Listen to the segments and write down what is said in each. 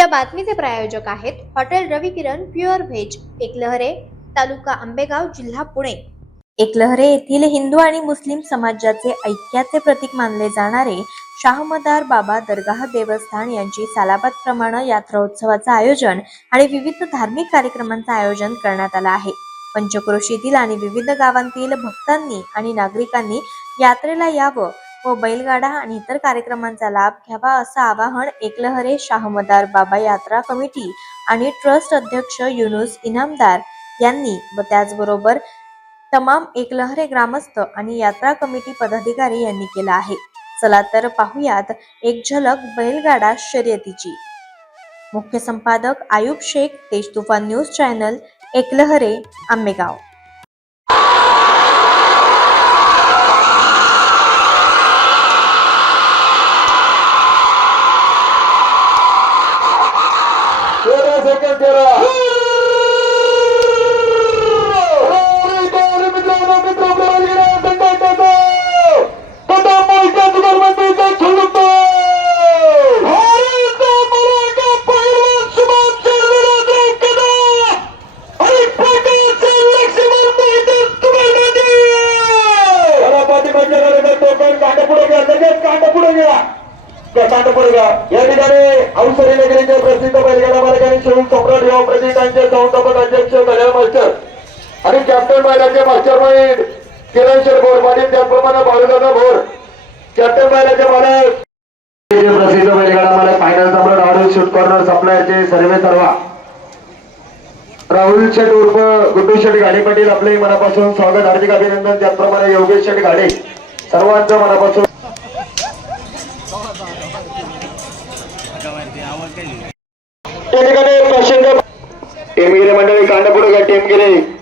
या बातमीचे प्रायोजक आहेत हॉटेल रवी किरण प्युअर व्हेज, एकलहरे, तालुका आंबेगाव, जिल्हा पुणे। एकलहरे येथील हिंदू आणि मुस्लिम समाजाचे ऐक्याचे प्रतीक मानले जाणारे शाहमदार बाबा दरगाह देवस्थान यांची सालाबाद प्रमाणे यात्रा उत्सवाचं आयोजन आणि विविध धार्मिक कार्यक्रमांचं आयोजन करण्यात आलं आहे। पंचक्रोशीतील आणि विविध गावांतील भक्तांनी आणि नागरिकांनी यात्रेला यावं व बैलगाडा आणि इतर कार्यक्रमांचा लाभ घ्यावा असं आवाहन एकलहरे शाहमदार बाबा यात्रा कमिटी आणि ट्रस्ट अध्यक्ष युनुस इनामदार यांनी व त्याचबरोबर तमाम एकलहरे ग्रामस्थ आणि यात्रा कमिटी पदाधिकारी यांनी केला आहे। चला तर पाहुयात एक झलक बैलगाडा शर्यतीची। मुख्य संपादक आयुब शेख, तेज तुफान न्यूज चॅनल, एकलहरे, आंबेगाव। या ठिकाणी अवसरी नगरीचे प्रसिद्ध बैलगाडा मालक आणि शिव सम्राट युवा प्रतिष्ठानचे संस्थापक अध्यक्ष कल्याण मास्टर आणि कॅप्टन बैलाचे मास्टर माइंड किरण शेरभोर पाटील, त्याचप्रमाणे बाळूदादा भोर कॅप्टन बैलाचे मालक, प्रसिद्ध बैलगाडा मालक फायनल सम्राट राहुल शूट कॉर्नर सप्लायरचे सर्वा राहुल शेट उर्फ गुड्डू शेट गाडे पाटील, आपले मनापासून स्वागत, हार्दिक अभिनंदन। त्याचप्रमाणे योगेश शेट गाडे, सर्वांचं मनापासून टेमगिरे मंडळी कांडपुढे घ्या। टेमगिरे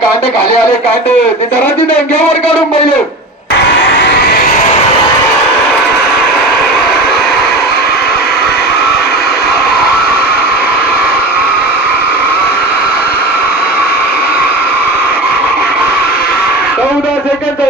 कांडे खाली आले, कांडे ते दराची डंग्यावर काढून पाहिजे। चौदा सेकंद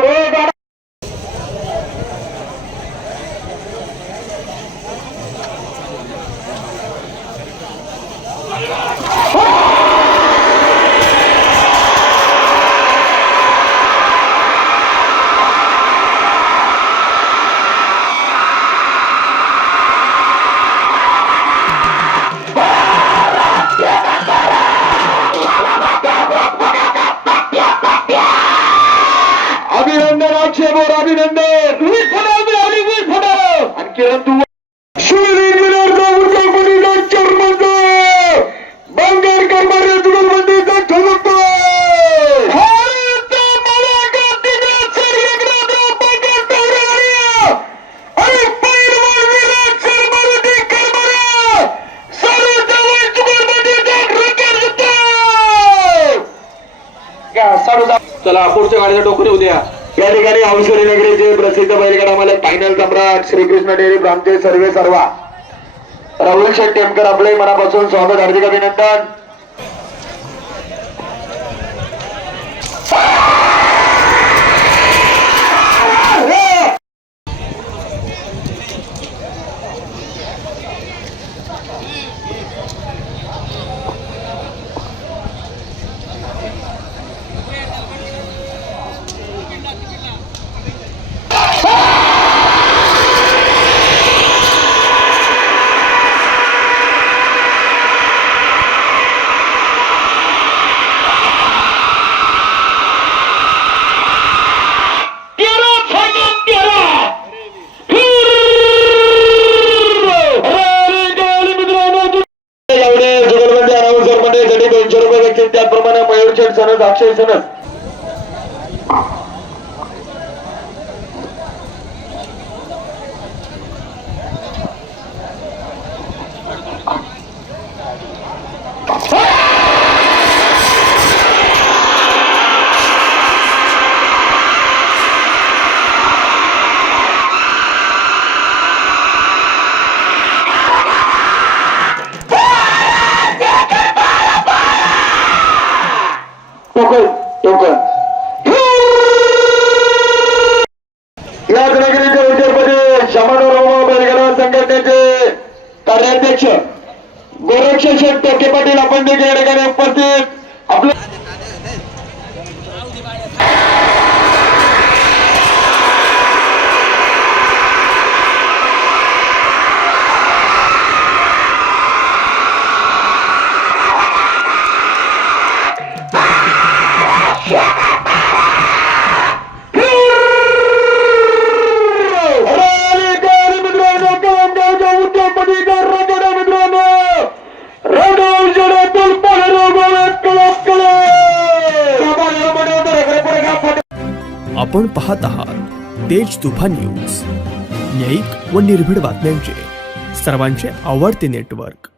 अभिनंदन, अक्षय बोर अभिनंदन, आणि किरण तू चला पुढच्या गाडीचा टोकरी उद्या। या ठिकाणी अवसरी नगरीचे प्रसिद्ध बैलगाडा मालक फायनल सम्राट श्रीकृष्ण डेअरी ब्राह्मचे सर्वा राहुल शेठ टेमकर, आपले मनापासून स्वागत, हार्दिक अभिनंदन। त्याचप्रमाणे मयूर शेठ सनद, अक्षय सनद अक्षय शेठ टोके पाटील आपण देखील या ठिकाणी उपस्थित आपलं आपण पाहत आहात तेज तुफान न्यूज, न्यायिक व निर्भीड बातम्यांचे सर्वांचे आवडते नेटवर्क।